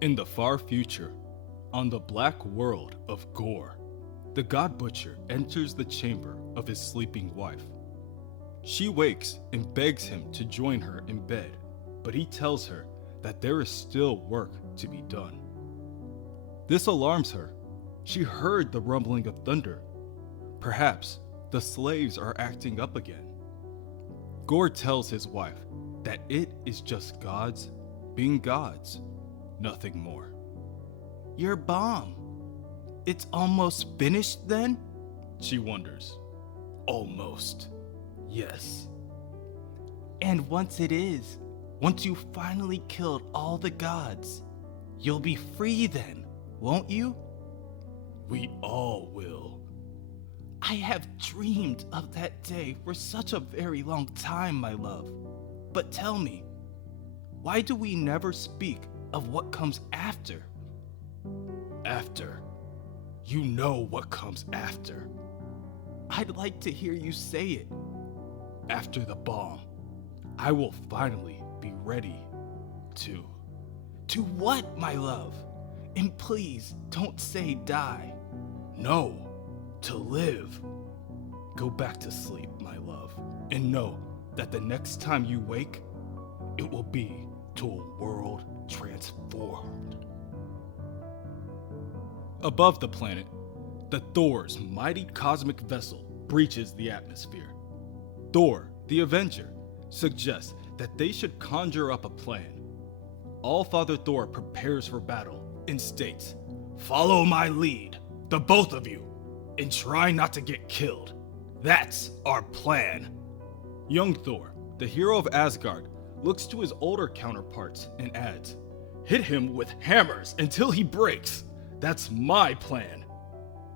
In the far future, on the black world of Gore, the God Butcher enters the chamber of his sleeping wife. She wakes and begs him to join her in bed, but he tells her that there is still work to be done. This alarms her. She heard the rumbling of thunder. Perhaps the slaves are acting up again. Gore tells his wife that it is just gods being gods, nothing more. Your bomb. It's almost finished then? She wonders. Almost. Yes. And once it is, once you finally killed all the gods, you'll be free then, won't you? We all will. I have dreamed of that day for such a very long time, my love. But tell me, why do we never speak of what comes after? After? You know what comes after. I'd like to hear you say it. After the bomb, I will finally be ready to... To what, my love? And please, don't say die. No, to live. Go back to sleep, my love, and know that the next time you wake, it will be to a world transformed. Above the planet, the Thor's mighty cosmic vessel breaches the atmosphere. Thor, the Avenger, suggests that they should conjure up a plan. All-Father Thor prepares for battle and states, "Follow my lead, the both of you, and try not to get killed. That's our plan." Young Thor, the hero of Asgard, looks to his older counterparts and adds, "Hit him with hammers until he breaks. That's my plan."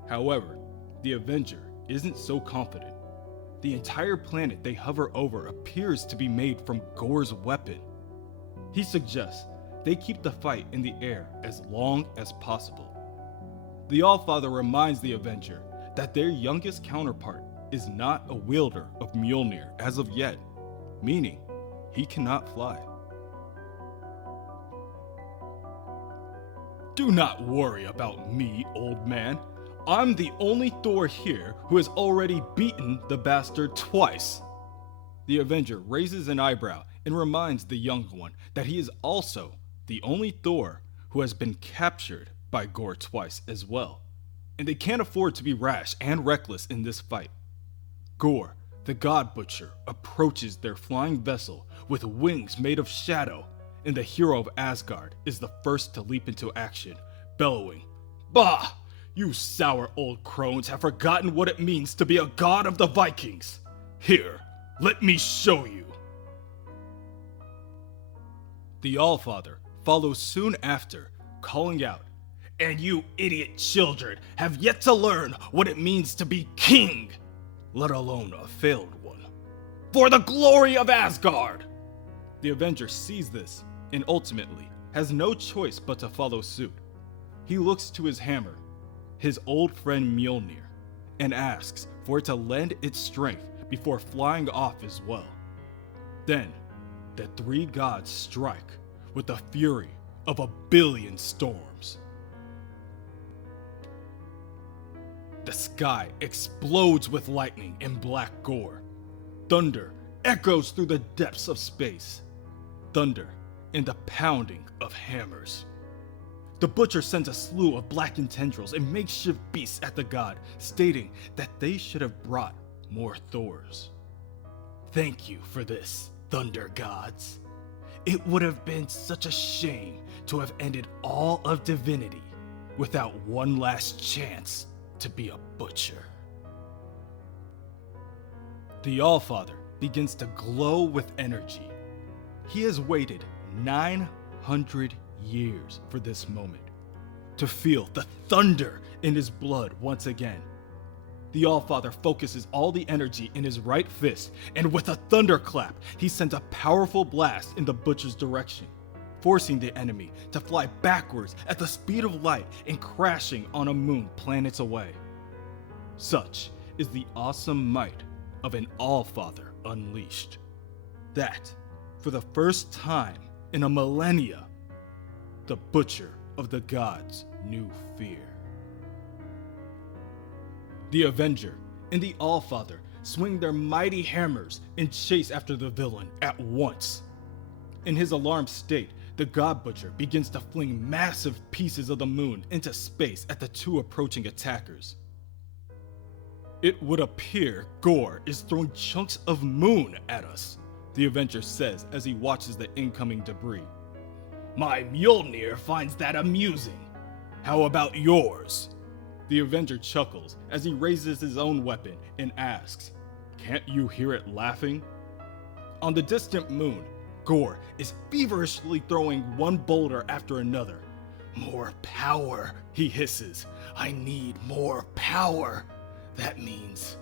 However, the Avenger isn't so confident. The entire planet they hover over appears to be made from Gore's weapon. He suggests they keep the fight in the air as long as possible. The Allfather reminds the Avenger that their youngest counterpart is not a wielder of Mjolnir as of yet, meaning he cannot fly. Do not worry about me, old man. I'm the only Thor here who has already beaten the bastard twice. The Avenger raises an eyebrow and reminds the young one that he is also the only Thor who has been captured by Gore twice as well, and they can't afford to be rash and reckless in this fight. Gore, the God Butcher, approaches their flying vessel with wings made of shadow, and the hero of Asgard is the first to leap into action, bellowing, "Bah! You sour old crones have forgotten what it means to be a god of the Vikings. Here, let me show you." The Allfather follows soon after, calling out, "And you idiot children have yet to learn what it means to be king, let alone a failed one. For the glory of Asgard!" The Avenger sees this and ultimately has no choice but to follow suit. He looks to his hammer, his old friend Mjolnir, and asks for it to lend its strength before flying off as well. Then, the three gods strike with the fury of 1,000,000,000 storms. The sky explodes with lightning and black gore. Thunder echoes through the depths of space. Thunder and the pounding of hammers. The Butcher sends a slew of blackened tendrils and makeshift beasts at the god, stating that they should have brought more Thors. "Thank you for this, Thunder Gods. It would have been such a shame to have ended all of divinity without one last chance to be a butcher." The Allfather begins to glow with energy. He has waited 900 years for this moment, to feel the thunder in his blood once again. The Allfather focuses all the energy in his right fist, and with a thunderclap, he sends a powerful blast in the Butcher's direction, forcing the enemy to fly backwards at the speed of light and crashing on a moon planets away. Such is the awesome might of an Allfather unleashed, that, for the first time in a millennia, the butcher of the gods knew fear. The Avenger and the Allfather swing their mighty hammers and chase after the villain at once. In his alarmed state, the God Butcher begins to fling massive pieces of the moon into space at the two approaching attackers. It would appear Gorr is throwing chunks of moon at us, the Avenger says as he watches the incoming debris. My Mjolnir finds that amusing. How about yours? The Avenger chuckles as he raises his own weapon and asks, Can't you hear it laughing? On the distant moon, Gorr is feverishly throwing one boulder after another. More power, he hisses. I need more power. That means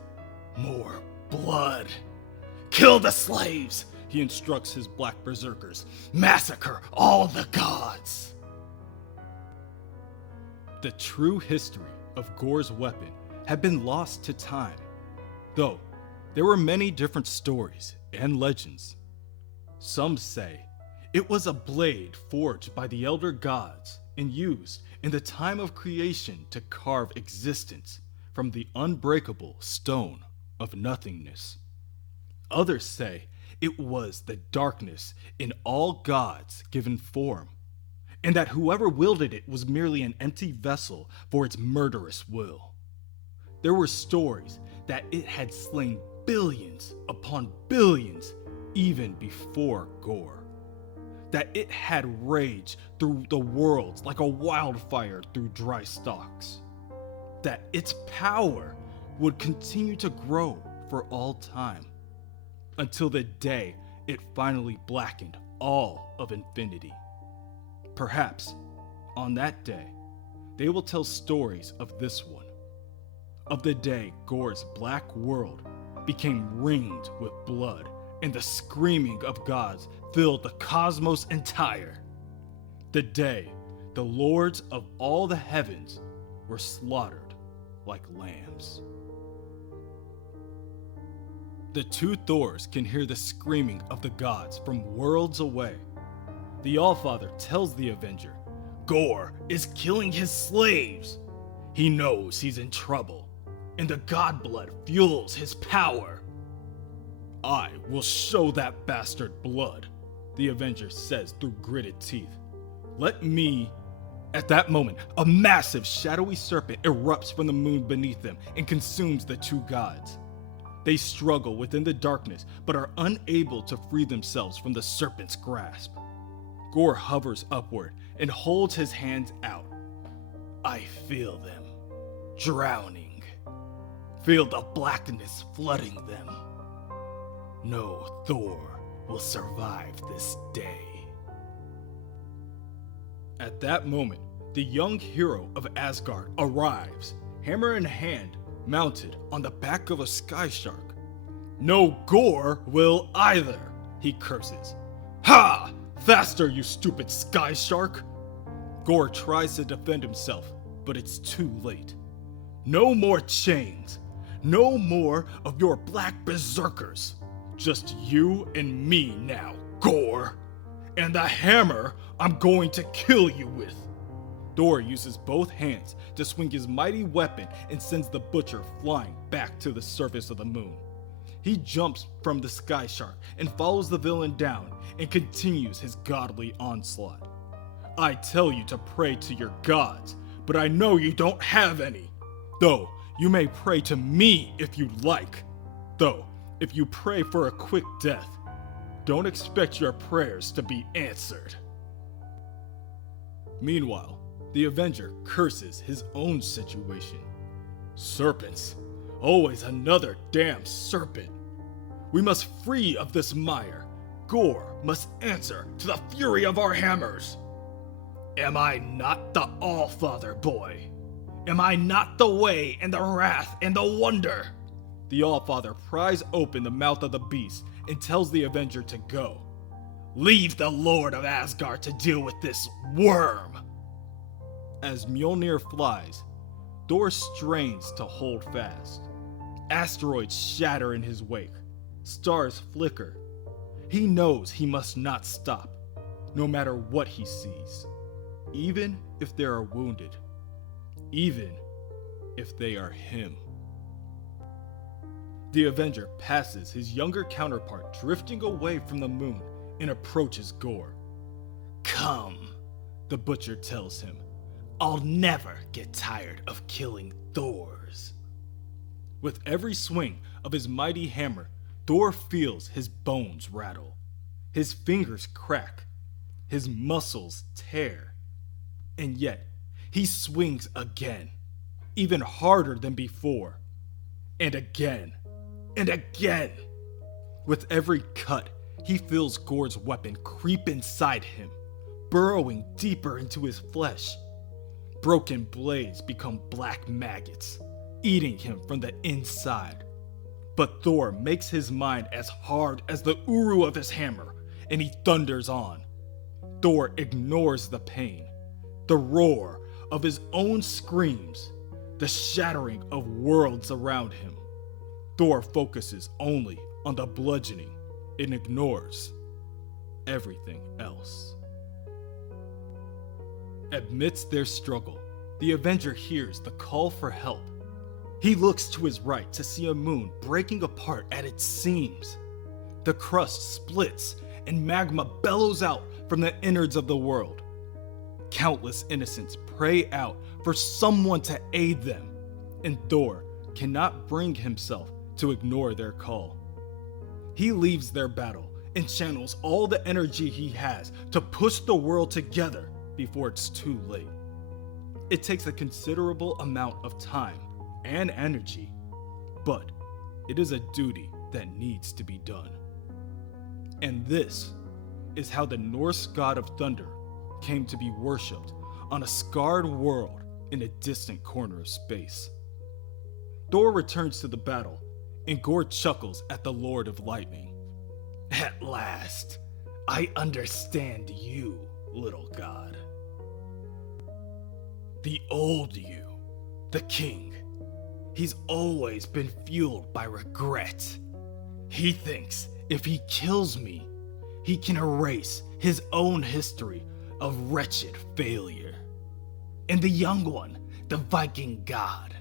more blood. Kill the slaves, he instructs his black berserkers. Massacre all the gods. The true history of Gorr's weapon had been lost to time, though there were many different stories and legends. Some say it was a blade forged by the elder gods and used in the time of creation to carve existence from the unbreakable stone of nothingness. Others say it was the darkness in all gods given form, and that whoever wielded it was merely an empty vessel for its murderous will. There were stories that it had slain billions upon billions even before Gorr, that it had raged through the worlds like a wildfire through dry stalks, that its power would continue to grow for all time, until the day it finally blackened all of infinity. Perhaps, on that day, they will tell stories of this one, of the day Gorr's black world became ringed with blood and the screaming of gods filled the cosmos entire. The day the lords of all the heavens were slaughtered like lambs. The two Thors can hear the screaming of the gods from worlds away. The Allfather tells the Avenger, Gorr is killing his slaves. He knows he's in trouble, and the god blood fuels his power. I will show that bastard blood, the Avenger says through gritted teeth. Let me... At that moment, a massive shadowy serpent erupts from the moon beneath them and consumes the two gods. They struggle within the darkness, but are unable to free themselves from the serpent's grasp. Gorr hovers upward and holds his hands out. I feel them, drowning. Feel the blackness flooding them. No Thor will survive this day. At that moment, the young hero of Asgard arrives, hammer in hand, mounted on the back of a sky shark. No Gorr will either, he curses. Ha! Faster, you stupid sky shark! Gorr tries to defend himself, but it's too late. No more chains. No more of your black berserkers. Just you and me now, Gorr. And the hammer I'm going to kill you with. Thor uses both hands to swing his mighty weapon and sends the butcher flying back to the surface of the moon. He jumps from the sky shark and follows the villain down and continues his godly onslaught. I tell you to pray to your gods, but I know you don't have any. Though, you may pray to me if you like. Though, if you pray for a quick death, don't expect your prayers to be answered. Meanwhile, the Avenger curses his own situation. Serpents. Always another damn serpent. We must free of this mire. Gorr must answer to the fury of our hammers. Am I not the Allfather, boy? Am I not the way and the wrath and the wonder? The Allfather pries open the mouth of the beast and tells the Avenger to go. Leave the Lord of Asgard to deal with this worm. As Mjolnir flies, Thor strains to hold fast. Asteroids shatter in his wake. Stars flicker. He knows he must not stop, no matter what he sees. even if they are wounded, even if they are him. The Avenger passes his younger counterpart drifting away from the moon and approaches Gorr. "Come," the Butcher tells him. "I'll never get tired of killing Thors." With every swing of his mighty hammer, Thor feels his bones rattle. His fingers crack. His muscles tear. And yet, he swings again, even harder than before. And again, and again. With every cut, he feels Gorr's weapon creep inside him, burrowing deeper into his flesh. Broken blades become black maggots, eating him from the inside. But Thor makes his mind as hard as the uru of his hammer, and he thunders on. Thor ignores the pain, the roar of his own screams, the shattering of worlds around him. Thor focuses only on the bludgeoning and ignores everything else. Amidst their struggle, the Avenger hears the call for help. He looks to his right to see a moon breaking apart at its seams. The crust splits and magma bellows out from the innards of the world. Countless innocents pray out for someone to aid them, and Thor cannot bring himself to ignore their call. He leaves their battle and channels all the energy he has to push the world together before it's too late. It takes a considerable amount of time and energy, but it is a duty that needs to be done. And this is how the Norse god of thunder came to be worshipped on a scarred world in a distant corner of space. Thor returns to the battle, and Gorr chuckles at the Lord of Lightning. "At last, I understand you, little god. The old you, the king, he's always been fueled by regret. He thinks if he kills me, he can erase his own history of wretched failure. And the young one, the Viking god,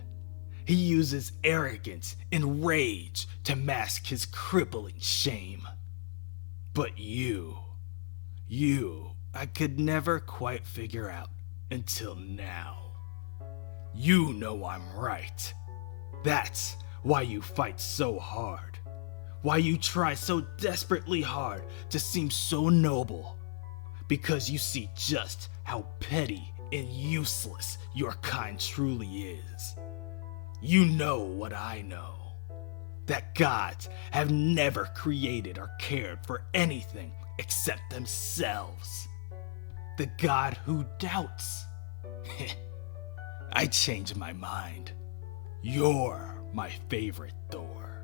he uses arrogance and rage to mask his crippling shame. But you, I could never quite figure out until now. You know I'm right. That's why you fight so hard. Why you try so desperately hard to seem so noble. Because you see just how petty and useless your kind truly is. You know what I know. That gods have never created or cared for anything except themselves. The god who doubts. I changed my mind. You're my favorite, Thor."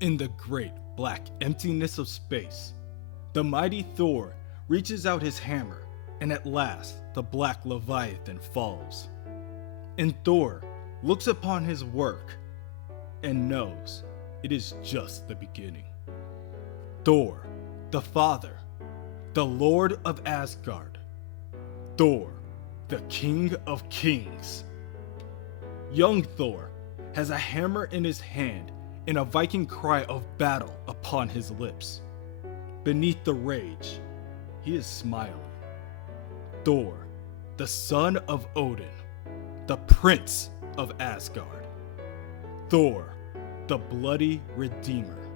In the great black emptiness of space, the mighty Thor reaches out his hammer, and at last the black Leviathan falls. And Thor looks upon his work and knows it is just the beginning. Thor, the Father, the Lord of Asgard. Thor, the King of Kings. Young Thor has a hammer in his hand and a Viking cry of battle upon his lips. Beneath the rage, he is smiling. Thor, the son of Odin, the Prince of Asgard. Thor, the bloody Redeemer.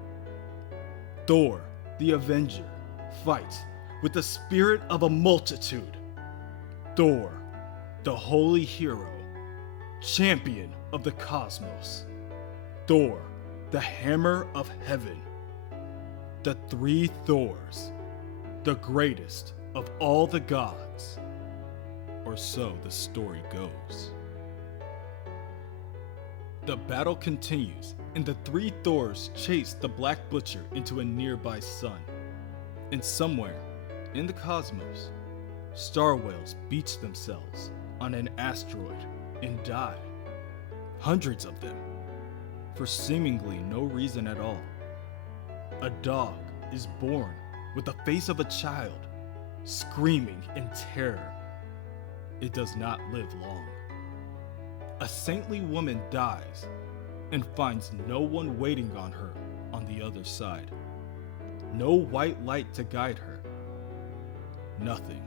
Thor, the Avenger, fights with the spirit of a multitude. Thor, the holy hero, champion of the cosmos. Thor, the hammer of heaven. The three Thors, the greatest of all the gods. Or so the story goes. The battle continues, and the three Thors chase the Black Butcher into a nearby sun. And somewhere in the cosmos, star whales beach themselves on an asteroid and die. Hundreds of them, for seemingly no reason at all. A dog is born with the face of a child, screaming in terror. It does not live long. A saintly woman dies and finds no one waiting on her on the other side. No white light to guide her. Nothing.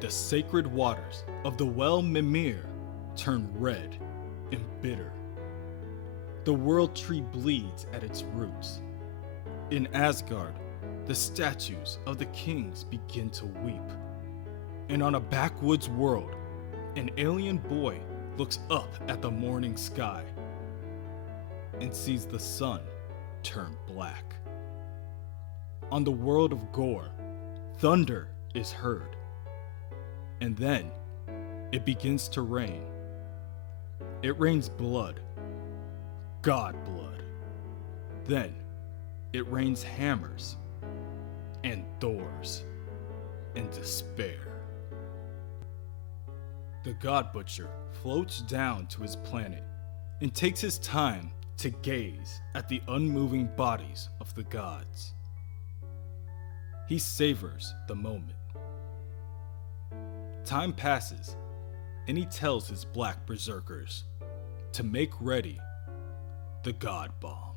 The sacred waters of the well Mimir turn red and bitter. The world tree bleeds at its roots. In Asgard, the statues of the kings begin to weep. And on a backwoods world, an alien boy looks up at the morning sky and sees the sun turn black. On the world of Gore, thunder is heard. And then it begins to rain. It rains blood, God blood. Then it rains hammers and Thors and despair. The God Butcher floats down to his planet and takes his time to gaze at the unmoving bodies of the gods. He savors the moment. Time passes, and he tells his black berserkers to make ready the God Bomb.